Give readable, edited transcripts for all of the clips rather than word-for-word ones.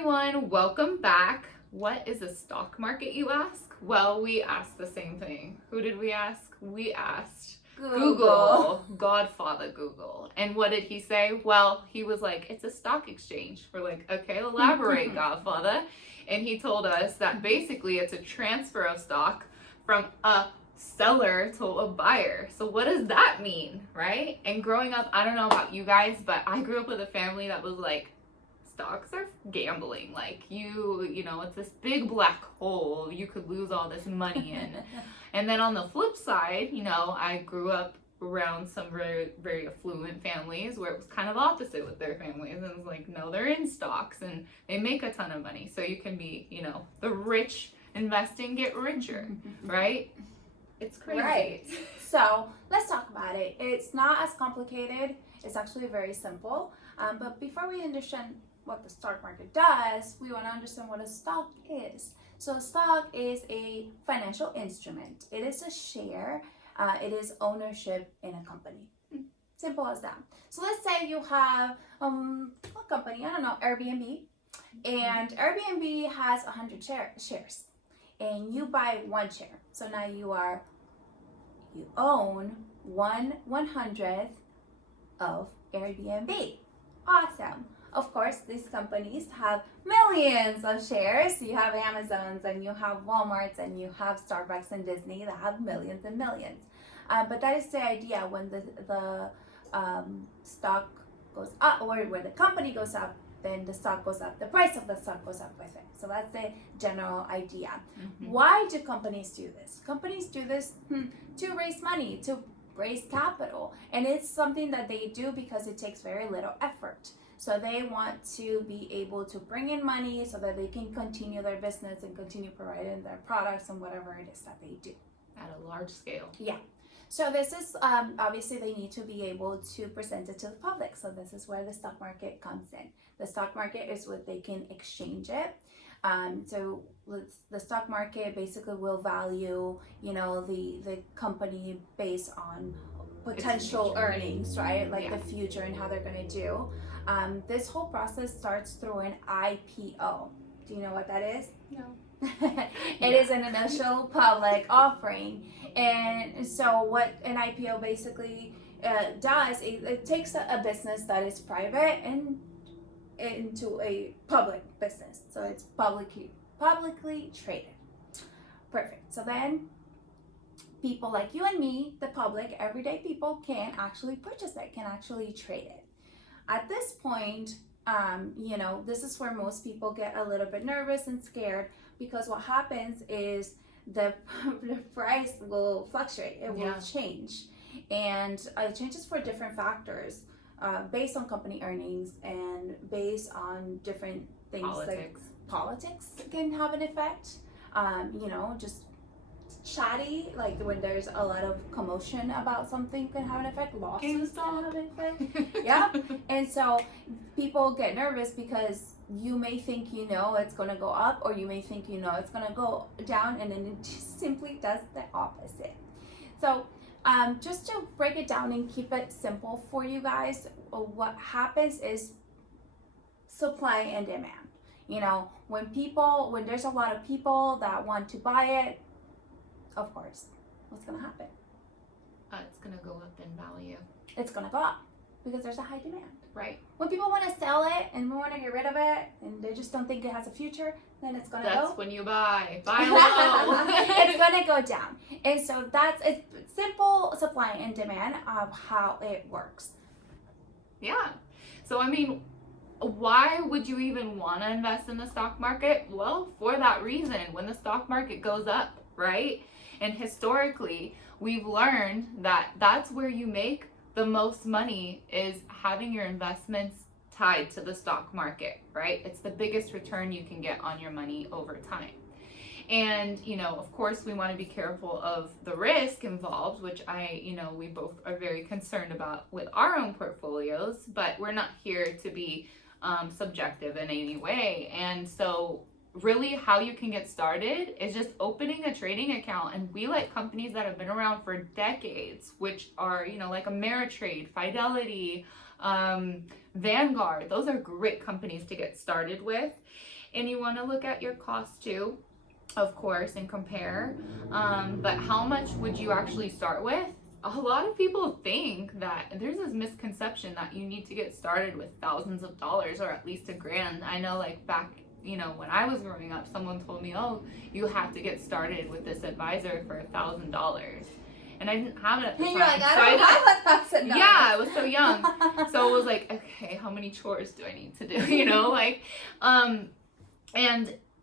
everyone, welcome back. What is a stock market, you ask? Well, we asked the same thing. Who did we ask? We asked Google, Godfather Google. And what did he say? Well, he was like, it's a stock exchange. We're like, okay, elaborate, Godfather. And he told us that basically it's a transfer of stock from a seller to a buyer. So what does that mean, right? And growing up, I don't know about you guys, but I grew up with a family that was like, stocks are gambling. Like you know, it's this big black hole you could lose all this money in. And then on the flip side, you know, I grew up around some very, very affluent families where it was kind of opposite with their families. And it was like, no, they're in stocks and they make a ton of money. So you can be, you know, the rich investing, get richer, right? It's crazy. Right. So let's talk about it. It's not as complicated. It's actually very simple. But before we understand what the stock market does, we want to understand what a stock is. So a stock is a financial instrument. It is a share. It is ownership in a company. Simple as that. So let's say you have a company, I don't know, Airbnb, and Airbnb has 100 shares, and you buy one share. So now you own 1/100th of Airbnb. Awesome. Of course, these companies have millions of shares. You have Amazons and you have Walmarts and you have Starbucks and Disney that have millions and millions. But that is the idea. When the stock goes up, or where the company goes up, then the stock goes up. The price of the stock goes up with it. So that's the general idea. Mm-hmm. Why do companies do this? Companies do this to raise money, to raise capital. And it's something that they do because it takes very little effort. So they want to be able to bring in money so that they can continue their business and continue providing their products and whatever it is that they do. At a large scale. Yeah. So this is, obviously they need to be able to present it to the public. So this is where the stock market comes in. The stock market is what they can exchange it. So the stock market basically will value, you know, the company based on potential earnings, right? Like the future and how they're going to do. This whole process starts through an IPO. Do you know what that is? No. It is an initial public offering. And so what an IPO basically does, it takes a business that is private and into a public business. So it's publicly traded. Perfect. So then people like you and me, the public, everyday people, can actually purchase it, can actually trade it. At this point, you know, this is where most people get a little bit nervous and scared, because what happens is the price will fluctuate. It will change. And it changes for different factors, based on company earnings and based on different things. Like politics can have an effect. You know, just chatty, like when there's a lot of commotion about something can have an effect. Lawsuits can have an effect. Yeah. And so people get nervous because you may think you know it's going to go up, or you may think you know it's going to go down, and then it just simply does the opposite. So just to break it down and keep it simple for you guys, what happens is supply and demand. You know, when there's a lot of people that want to buy it, of course, what's going to happen? It's going to go up in value. It's going to go up because there's a high demand. Right. When people want to sell it and want to get rid of it and they just don't think it has a future, then it's going to go. That's when you buy low. It's going to go down. And so that's a simple supply and demand of how it works. Yeah. So, I mean, why would you even want to invest in the stock market? Well, for that reason, when the stock market goes up, right? And historically, we've learned that that's where you make the most money, is having your investments tied to the stock market, right? It's the biggest return you can get on your money over time. And, you know, of course, we want to be careful of the risk involved, which we both are very concerned about with our own portfolios, but we're not here to be subjective in any way. And so really how you can get started is just opening a trading account. And we like companies that have been around for decades, which are, you know, like Ameritrade, Fidelity, Vanguard. Those are great companies to get started with. And you want to look at your costs too, of course, and compare. But how much would you actually start with? A lot of people think that there's this misconception that you need to get started with thousands of dollars or at least $1,000. I know, like, back, you know, when I was growing up, someone told me, oh, you have to get started with this advisor for $1,000. And I didn't have it at the time. And you're like, I don't have $1,000. Yeah, I was so young. So it was like, okay, how many chores do I need to do? You know, like,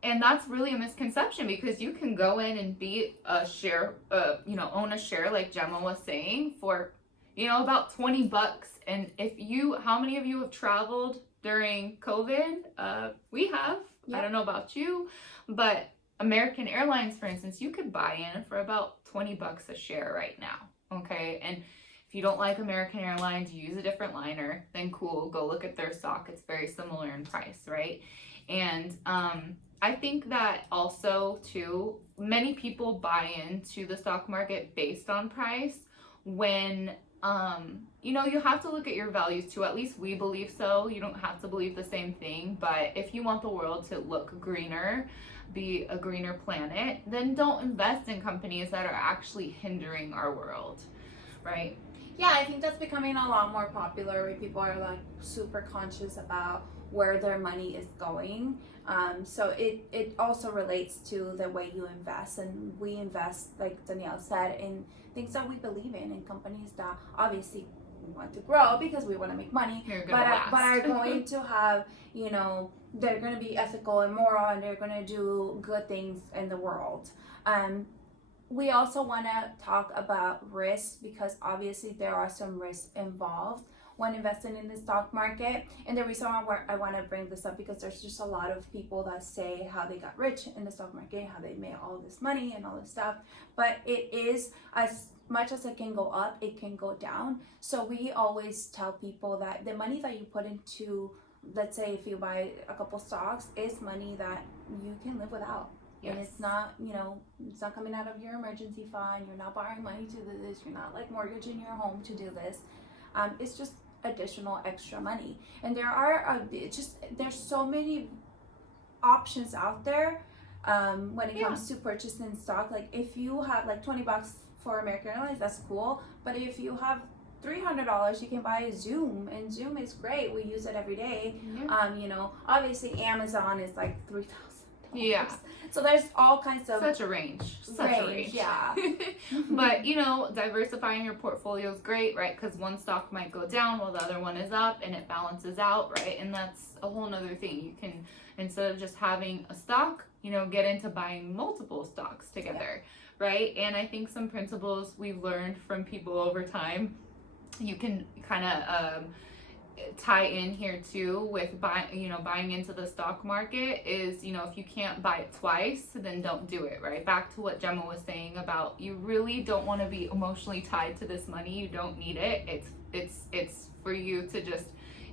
and that's really a misconception, because you can go in and be a share, you know, own a share, like Gemma was saying, for, you know, about $20. And how many of you have traveled during COVID? We have. Yep. I don't know about you, but American Airlines, for instance, you could buy in for about $20 a share right now. Okay. And if you don't like American Airlines, you use a different liner, then cool, go look at their stock. It's very similar in price, right? And, I think that also too, many people buy into the stock market based on price when, you know, you have to look at your values too. At least we believe so. You don't have to believe the same thing, but if you want the world to look greener, be a greener planet, then don't invest in companies that are actually hindering our world, right? Yeah, I think that's becoming a lot more popular, where people are like super conscious about where their money is going. So it also relates to the way you invest, and we invest, like Danielle said, in things that we believe in companies that obviously we want to grow because we want to make money, but are going to have, you know, they're going to be ethical and moral, and they're going to do good things in the world. We also want to talk about risks, because obviously there are some risks involved when investing in the stock market. And the reason why I want to bring this up, because there's just a lot of people that say how they got rich in the stock market, how they made all this money and all this stuff. But it is, as much as it can go up, it can go down. So we always tell people that the money that you put into, let's say if you buy a couple stocks, is money that you can live without. Yes. And it's not, you know, it's not coming out of your emergency fund. You're not borrowing money to do this. You're not like mortgaging your home to do this. It's just additional extra money. And there are there's so many options out there when it comes to purchasing stock. Like if you have like $20 for American Airlines, that's cool. But if you have $300, you can buy Zoom, and Zoom is great. We use it every day. Yeah. You know, obviously Amazon is like $3,000. Yeah. So there's all kinds of such a range. Yeah. But you know, diversifying your portfolio is great, right? Because one stock might go down while the other one is up, and it balances out, right? And that's a whole nother thing. You can, instead of just having a stock, you know, get into buying multiple stocks together, right? And I think some principles we've learned from people over time, you can kind of tie in here too with buying into the stock market is, you know, if you can't buy it twice, then don't do it, right? Back to what Gemma was saying about, you really don't want to be emotionally tied to this money. You don't need it. It's for you to just,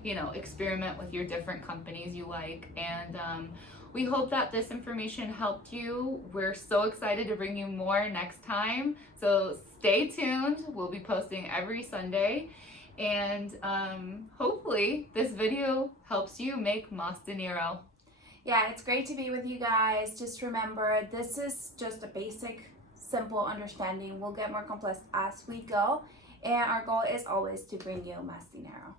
you know, experiment with your different companies you like. And we hope that this information helped you. We're so excited to bring you more next time, so stay tuned. We'll be posting every Sunday. And hopefully this video helps you make más dinero. Yeah, it's great to be with you guys. Just remember, this is just a basic, simple understanding. We'll get more complex as we go. And our goal is always to bring you más dinero.